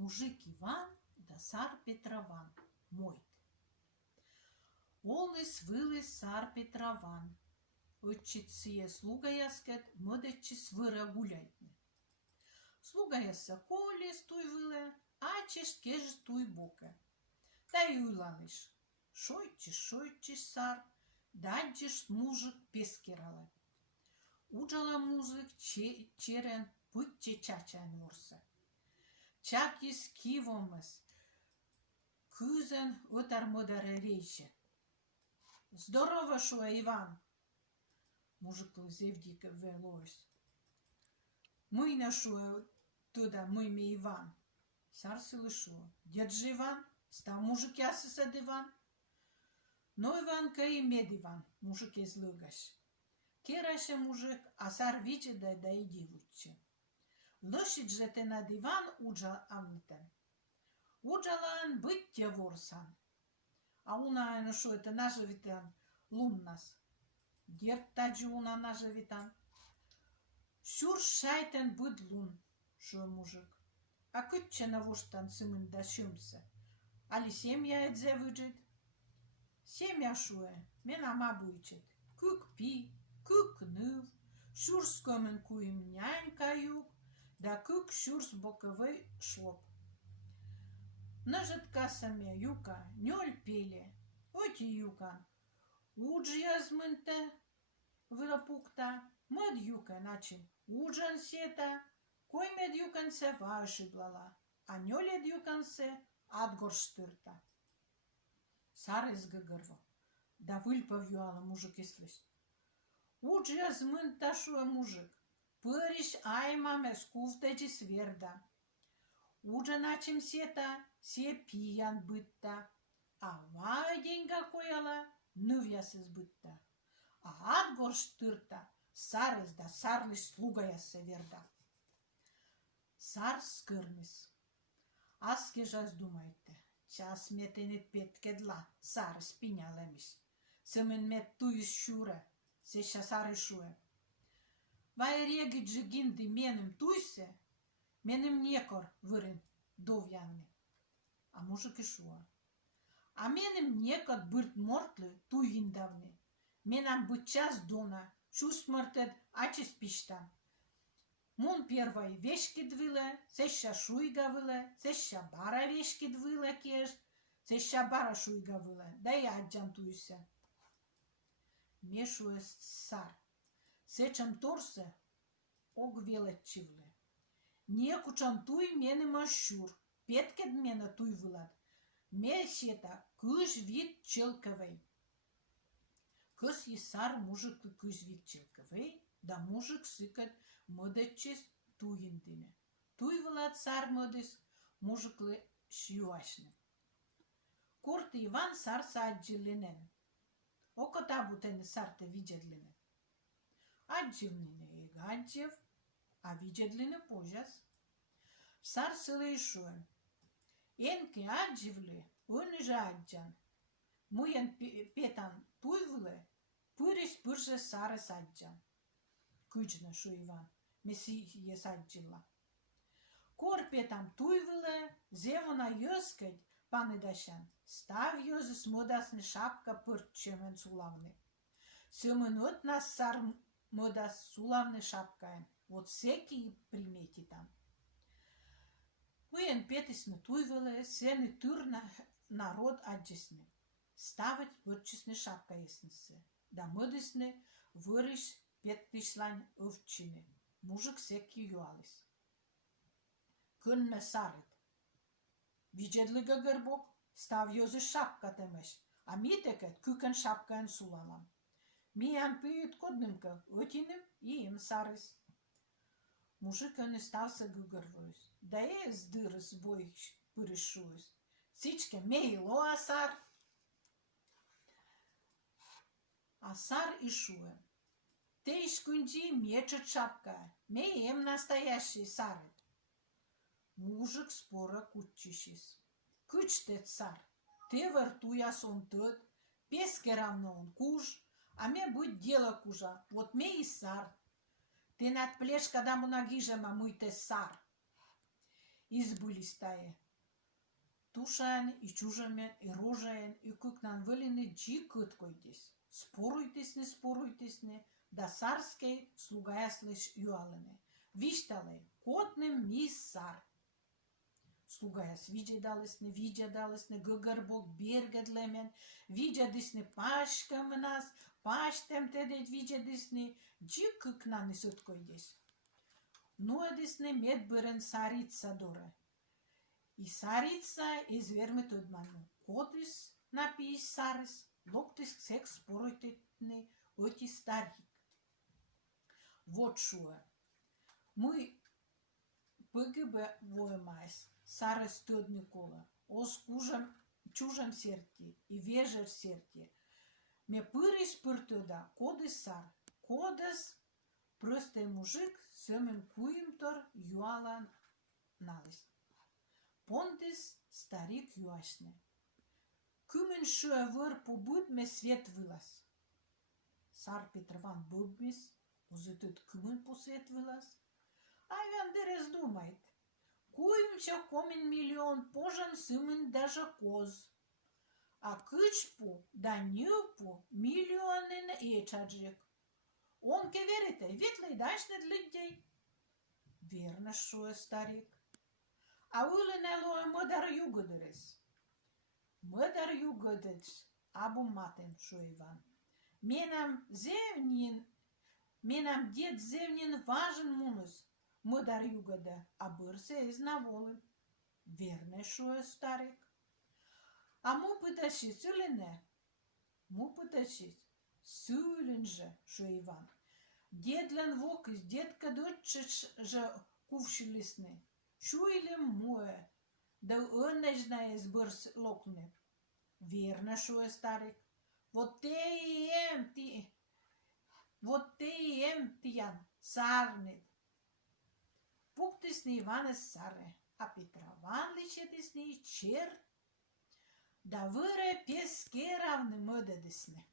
Мужик Иван да сар Петрован мойт. Олыс-вылыс сар Петрован. Отчиция слуга яскет, модечис выра гуляйтне. Слуга яса колес туй выле, а чешкеж туй боке. Та и уйланыш. Шойчиш сар, даджиш мужик пескерала. Уджала мужик черен пытче чачан ворса. Чакис кивомас, кузен отармодаре рейше. Здорово, шо, Иван! Мужик лызевдика велось. Мы нашу туда, мы ми Иван. Сар слышу. Дед же Иван, стал мужик ясыса диван. Но Иван кай мед Иван, мужик из лыгаш. Кераше мужик, а сар виче да иди лучше. Лошадь же ты на диван уджал амнтен. Уджалан быть те ворсан. А уна, ну шо это наживитан луннас. Дед таджи уна наживитан. Сюр шайтен быть лун, шо мужик. А кытче на воштан сымын да шумса. Али семья эдзе выджит. Семья шуэ, мен ама буйчет. Кук пи, кук ныв. Шурс комен куим нянька юг. Да кук шурс боковой шлоп. Нажет касаме юка, нёль пели. Оти юкан. Удж язмынте вылапукта. Мед юка начин. Уджан сета. Кой мед юкан се вашиблала. А нёлед юкан се адгорштырта. Сар изгагырво. Да выльпав юала мужик ислысть. Удж язмынта шуа мужик. Пыриш аймаме скуфтеджи сверда. Уджа начим сета, се пиян бытта. А вай деньга кояла, нывяс избытта. А адгор штырта, сарыз да сарлис слуга ясы верда. Сар скырмис. Аски жаз думайте, час метенет петкедла, сар спинялемис. Сымен мет туис шуре, сеша сары шуе. Вай реги джигинды менем туйсе, менем некор вырын довянны. А мужик и шуа. А менем некор бырт мортлы туйиндавны. Менам быть час дона, чус мортед ачис пиштан. Мон первой вешки двиле, сеша шуйга виле, сеша бара вешки двиле кеш, сеша бара шуйга виле, да и аджан туйсе. Мешуе сар. Сечам торсе ог велетчивле. Некучам туй мене машур, петкед мене туй вылад. Мешета кыш вид челковей. Кыс и сар мужик кыш вид челковей, да мужик сыкат модечис туйиндиме. Туй вылад сар модис, мужиклы шюашне. Корт Иван сар саджиленен. Око табутене сарте виджедлене. Адживнine гаджев, а виджедлене пожас. Сар сылышуен. Енке адживли, он же аджан. Муен петан туйвле, пырис пырже сары саджан. Кычна шу Иван, меси е саджила. Кор петам туйвле, зевона йоскать, пане дашан. Став йозис модасны шапка пырчемен сулавны. Сымынот нас сар модас сулавны шапкаем. Вот всеки примети там. Муен петисны туйвле, сены тур народ аджисны. Ставить пырчесны шапка яснысы. Да модисны вырыш петпишлань овчины. Мужик секи юалис. Кынме сарит. Виджедли гагырбок, став йозы шапка темеш, а митекет кюкен шапкаен сулалам. Миян пиют коднымка, отиным и им сарыс. Мужик он стався гагырвоюсь, да и сдырыс бой пырышуюсь. Сичке мейло асар. Асар и шуэ. Ты ишкунди мечет шапка, меем настоящий сарыт. Мужик спора кутчишис. Кычтет сар. Ты вертуя сон тот, песке равно он куж, а мне будет дело кужа. Вот мне и сар. Ты над плеш, когда мунагижема муйте сар. избылистае. Тушаен и чужамен и рожаен и кукнан вылины джи кыткойдис. Не споруйтесь не, да сарскей слугаяслыш юалene. Виштале, котнем мис сар. Слугаяс видядалесне, гăгăрбок бергедлемен, видядисне пашкам нас, паштем тедет видядисне, джи кыкнан исыткойдис. Нуадисне медбырен сарица доре. И сарица изверме тодману. Котис напис сарис, локтис секс споройтетне оти старик. Вот шуе. Мы пăгăбе воемайс, сарис тодникола, ос чужам серти и вежер серти. Ме пырис пыртода, кодис сар, кодис простой мужик, сёмен куимтор юалан налис. Пондис старик юашне. Кумен шуевăр побыт ме свет вылаз. Сар Петрован бобмис, узытыт кумен по свет вылаз. Айван дерес думает. Куимча комен миллион пожан сымын даже коз. А кычпу да нюпу миллионын ечаджек. Он ке верите, ветлый дашнет людей. Верно, шуе старик. А улинело мăдар югăдырес. Мăдар югăдăц, абу матен, шо Иван. Менам дед зевнин важен мунус, мăдар югăдă, а бырсе из наволы. Верно, шуе старик. А му пытащить улине? Му пытащить? Сулин же, шо Иван. Дедлен вокис, детка доччич же кувшилисны. Шуйлем муе, да õnnežnaje zbõrs lokne. Верно, шуе старик. Вот te и ем тиян, сарнет. Пуктисни Иванес саре, а Петрован личетисни чер, да вăре песке равны мăдăдисне.